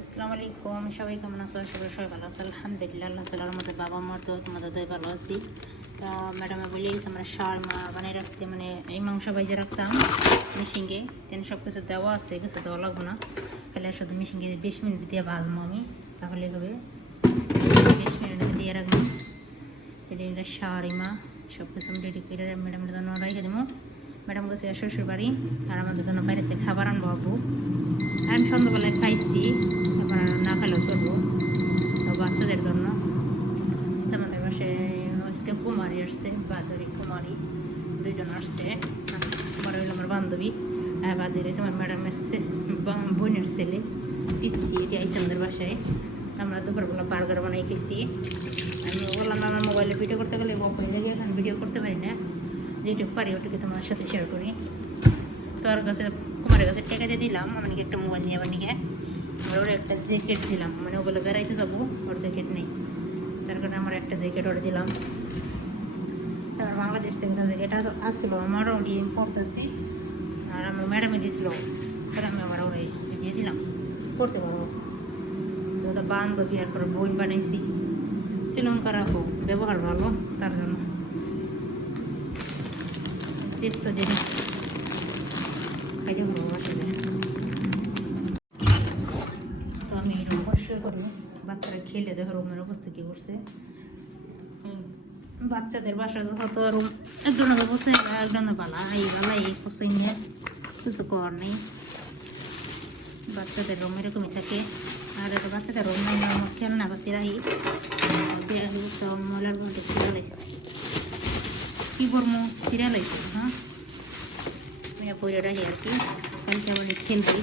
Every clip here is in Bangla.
আসসালামু আলাইকুম, সবাই কেমন আছো? সবাই ভালো আছে আলহামদুলিল্লাহ। আল্লাহ তাআলার মধ্যে বাবা মার তো তোমাদের দয় ভালো আছি। তা ম্যাডামে বলেছি আমরা শার্মা বানিয়ে রাখতে, মানে এই মাংস বাইজে রাখতাম মিশিংয়ে। তেন সব কিছু দেওয়া আছে, কিছু দেওয়া লাগবো না, তাহলে শুধু মিশিংয়ে 20 মিনিট দিয়ে ভাজবো আমি, তাহলে হবে 20 মিনিট দিয়ে রাখবো। এটা শার্মা সব কিছু আমি রেডি করে ম্যাডামের জন্য রেখে দেবো। ম্যাডাম গেছে শ্বশুর বাড়ি, আর আমাদের জন্য বাইরেতে খাবার আনবো আব্বু। আমি সন্ধ্যাবেলায় খাইছি, এবার না খেলেও চলবো বাচ্চাদের জন্য। আমাদের বাসায় আজকে কুমারী আসছে, বাদরি কুমারী দুজন আসছে। বড় হইল আমার বান্ধবী, আর বাদরি রয়েছে আমার ম্যাডাম এসছে, বোনের ছেলে পিচ্ছি, এটি আইছে আমাদের বাসায়। আমরা দুপুরবেলা বার্গার বানাই খেয়েছি। আমি বললাম আমার মোবাইলে ভিডিও করতে গেলে মোবাইল লেগে এখন ভিডিও করতে পারি না, যেটুকু পারি ওটুকু তোমার সাথে শেয়ার করি। তো ওর কাছে কুমারের কাছে টাকা দিয়ে দিলাম, মানে একটা মোবাইল নিয়ে আবার নিয়ে ওর একটা জ্যাকেট দিলাম, মানে ওগুলো বেড়াইতে যাবো, ওর জ্যাকেট নেই, তার কারণে আমার একটা জ্যাকেট অর্ডার দিলাম। তারপর বাংলাদেশ থেকে জ্যাকেট আসছিলো, আমারও দিয়ে পড়তেছি, আর আমার ম্যাডামে দিয়েছিল, তার আমি আবার ওরাই দিয়ে দিলাম পড়তে পারবো। তো ওটা বান্ধবী আর পরে বই বানাইছি, শ্রীলঙ্কার রাখো ব্যবহার ভালো, তার জন্য চিপসও দিয়ে খাইতে ভালো বাসা যায়। তো আমি এরকম পরিষ্কার করি, বাচ্চারা খেলে দেখো রুমের অবস্থা কী করছে। বাচ্চাদের বাসা হয়তো রুম একজনের বসে একজনের বালা এই বসে নিয়ে কিছু করার নেই, বাচ্চাদের রুম এরকমই থাকে। আর এটা বাচ্চাদের রুম নেই, খেলনা পাতি রাখি, ময়লার মধ্যে ফিরে লাগছে, কী করবো ফিরে লাগছে। হ্যাঁ মেয়ে পরে রাখি আর কি, কালকে আবার খেলবি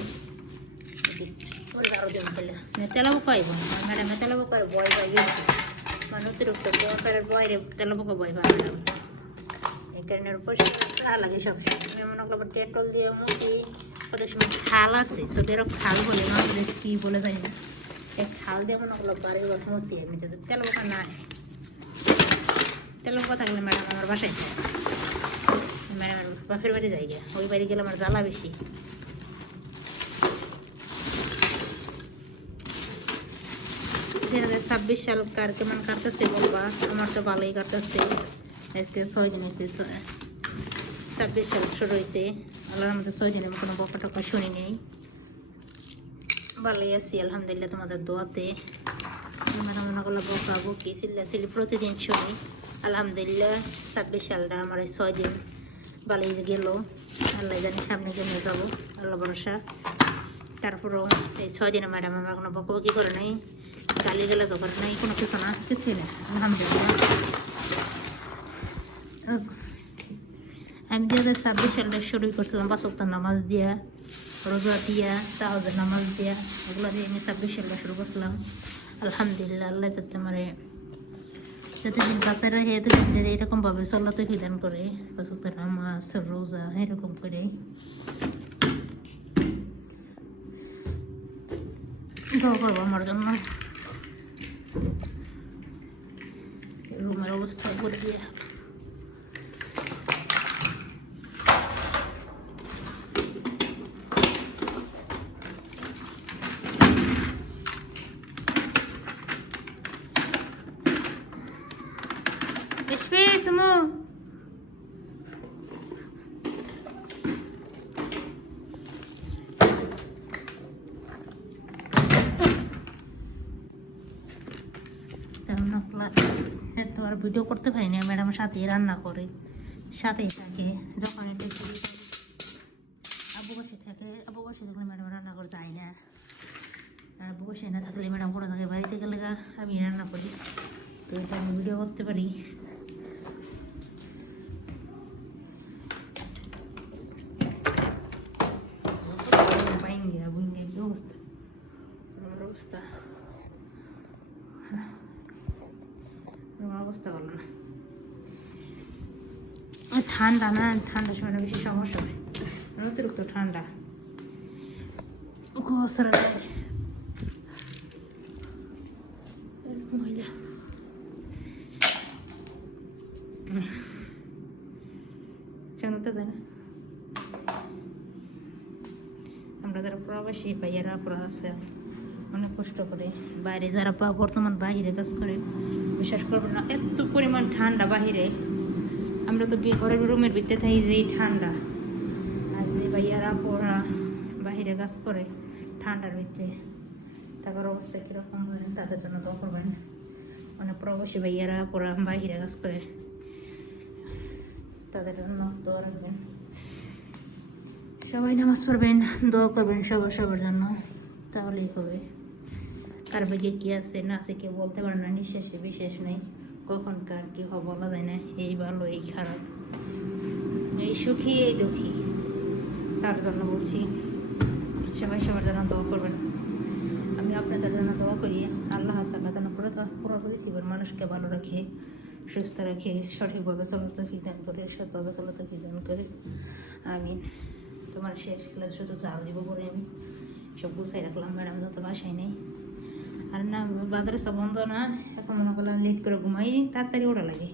আরো দিন খেলে তেলাবো পাইব না। ম্যাডামে তেলাবো করে বয় পাইবে, মানে অতিরিক্ত বয়ের বয়রে তেলাবোকে বয় পাই ম্যাডাম। এই কারণে পরিষ্কার লাগে সবসময়। আমি মনে করবো টেটল দিয়ে মুখি, ওদের সময় খাল আছে, ওদেরও খাল বলে না, কি বলে জানি না, এই খাল দিয়ে মনে করলো বাড়ির কথা মুছি আমি, যাতে তেলাবোকা না হয়। তেলাবোকা থাকলে ম্যাডাম আমার বাসায় যায়, ম্যাডামের বাপের বাড়ি যাই গিয়া, ওই বাড়ি গেলে আমার জ্বালা বেশি। 2026 সাল কার কেমন কাটতেছে বলবা? আমার তো ভালোই কাটতেছে। আজকে 6 দিন হয়েছে 26 সাল শুরু হয়েছে, আল্লাহর মধ্যে 6 দিনের কোনো বকা টকা শুনি নেই, ভালোই আছি আলহামদুলিল্লাহ তোমাদের দোয়াতে। আমার মনে করলো বকা বকি চিল্লাচিল্লি প্রতিদিন শুনি, আলহামদুলিল্লাহ 26 সালটা আমার এই 6 দিন ভালোই গেল। আল্লাহ জানি সামনে জন্য যাবো, আল্লাহ ভরসা। তারপরেও এই 6 দিনে ম্যাডাম আমার কোনো বকাবকি করে নাই, গালি গেলে জোগাড় নাই, কোনো কিছু না, কিছুই না আলহামদুলিল্লাহ। আমি 2026 সালটা শুরু করছিলাম 5 ওয়াক্ত নামাজ দিয়া, রোজা দিয়া, তাহাজ্জুদ নামাজ দিয়া, ওগুলো দিয়ে আমি 26 সালটা শুরু করছিলাম। আলহামদুলিল্লাহ আল্লাহ যাতে আমার যতদিন বাঁচায় রাখে এতদিন যদি এরকমভাবে চলাতে বিধান করে, 5 ওয়াক্ত নামাজ রোজা এরকম করে দোয়া করবো আমার জন্য। রুমের অবস্থা করে দিয়ে তো আর ভিডিও করতে পারি না, ম্যাডামের সাথেই রান্না করে, সাথেই থাকে। যখন একটু আব্বু বাসে থাকে, আব্বু বাসে থাকলে ম্যাডাম রান্না করে যায় না, আর আব্বু বাসে না থাকলে ম্যাডাম করে থাকে, বাড়িতে গেলে আমি রান্না করি, তো এটা আমি ভিডিও করতে পারি। অবস্থা অবস্থা ভালো না, ঠান্ডা না, ঠান্ডার সময় বেশি সমস্যা হয়, অতিরিক্ত ঠান্ডা শান্তি দেয় না। আমরা যারা প্রবাসী ভাইয়ারা আছে অনেক কষ্ট করে বাইরে যারা বর্তমান বাইরে কাজ করে বিশ্বাস করবেন না এত পরিমাণ ঠান্ডা বাহিরে। আমরা তো ঘরের রুমের ভিতরে থাকি যে ঠান্ডা, আর যে ভাইয়ারা পড়া বাহিরে কাজ করে ঠান্ডার ভিতরে তাদের অবস্থা কীরকম হয় তাদের জন্য দোয়া করবেন। মানে প্রবাসী ভাইয়ারা পড়া বাহিরে কাজ করে তাদের জন্য দোয়া রাখবেন। সবাই নামাজ পড়বেন, দোয়া করবেন সবার জন্য, তাহলেই হবে। কার ভাগ্যে কী আছে না আছে কেউ বলতে পারে না, নিঃশ্বাসে বিশেষ নেই, কখন কার কী হবে বলা যায় না। এই ভালো এই খারাপ, এই সুখী এই দুঃখী, তার জন্য বলছি সবাই সবার জন্য দোয়া করবেন। আমি আপনাদের জন্য দোয়া করি আল্লাহ তাআলা যেন পুরোপুরি জীবন মানুষকে ভালো রাখে, সুস্থ রাখে, সঠিকভাবে চলার তৌফিক দান করে, সৎভাবে চলার তৌফিক দান করে। আমিন। তোমার শেষ ক্লাস শুধু চাল দিব বলে আমি সব গুছাই রাখলাম, ম্যাডাম যত বাসায় নেই। আর না মাদ্রাসা বন্ধ না, এখন মনে করলাম লেট করে ঘুমাই, তাড়াতাড়ি ওরা লাগে।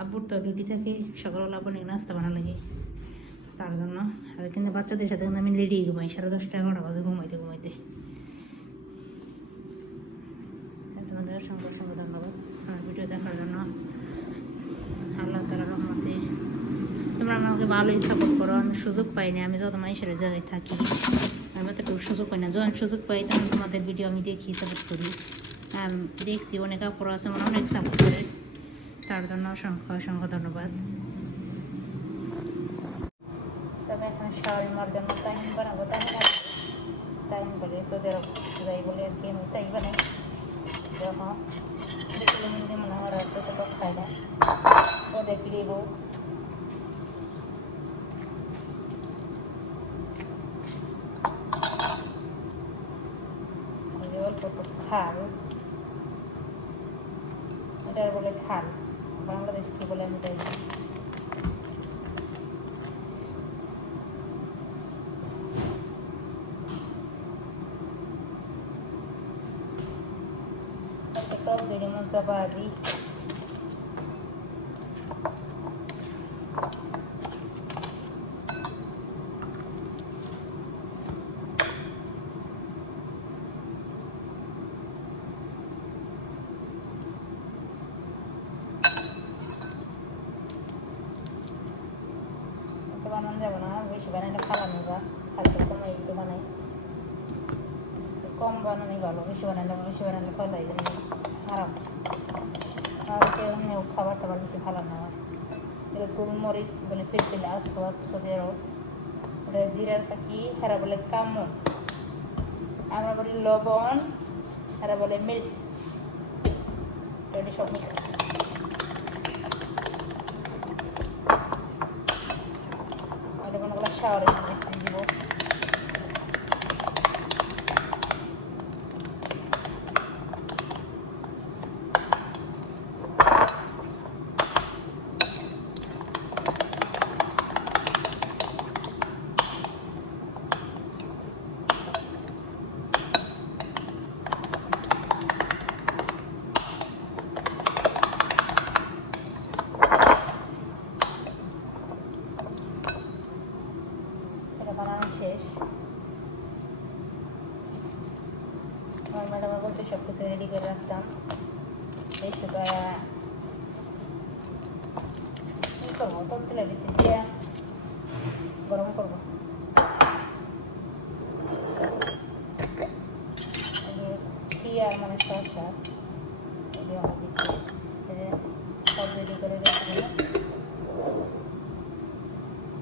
আব্বুর তো ডিউটি থাকে, সকালবেলা অনেক নাস্তা বানা লাগে, তার জন্য। আর কিন্তু বাচ্চাদের সাথে কিন্তু আমি লেটেই ঘুমাই, 10:30 11টা বাজে ঘুমাইতে। তোমাদের অসংখ্য ধন্যবাদ আমার ভিডিও দেখার জন্য। আল্লাহ তাআলার রহমতে তোমরা আমাকে ভালোই সাপোর্ট করো। আমি সুযোগ পাই না, আমি যত মানুষের জায়গায় থাকি আমি তো সুযোগ পাই না। যখন সুযোগ পাই তখন তোমাদের ভিডিও আমি দেখি, সাপোর্ট করি। দেখছি অনেক আপুরা আছে মানে অনেক সাপোর্ট করে, তার জন্য অসংখ্য ধন্যবাদ। তবে এখন শাওয়ার জন্য তাহিন বানাবো, তাহিন বলে সৌদি আরব যাই বলে আর কি, আমি তাই বানাই। যখন মনে হয় আর তো লোক খায় না, ওদেরকে দিব। অল্প খাল, এটার বলে খাল, বাংলাদেশ কি বলে আমি জানি না। টক বেরিমন চাপা দিই। বানানো যাবে না, বেশি বানাইলে ফালানো যা, হালকা কমে একটু বানাই, কম বানানো ভালো, বেশি বানাইলে ফলাই খারাপ। আর কেউ খাবার টাবার বেশি ভালো না হয়। এটা গোলমরিচ বলে ফেলফেলে আসোয়াদ সৌদি আরব, ওটা জিরার পাখি, হেরা বলে কামন, আমরা বলি লবণ, হেরা বলে মির্চ, এটা সব মিক্স। শাওয়ারে দিব। বানানো শেষ। আমার ম্যাডামের বলতে সব কিছু রেডি করে রাখতাম, এই শুধু কী করবো, তরতিলা ভিতরে দিয়ে গরম করবো। আর মানে শসা সব রেডি করে রেখে দিলাম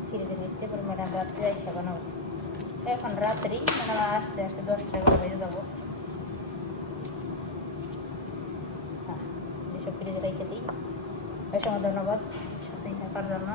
ফ্রিজে নিতে পারে। ম্যাডাম রাত্রে আইসা বানাবো, এখন রাত্রি মানে আসতে 10টা 11 বেজে যাবো। হ্যাঁ, এসব ফ্রিজে রেখে দিই। অসংখ্য ধন্যবাদ সাথে থাকার জন্য।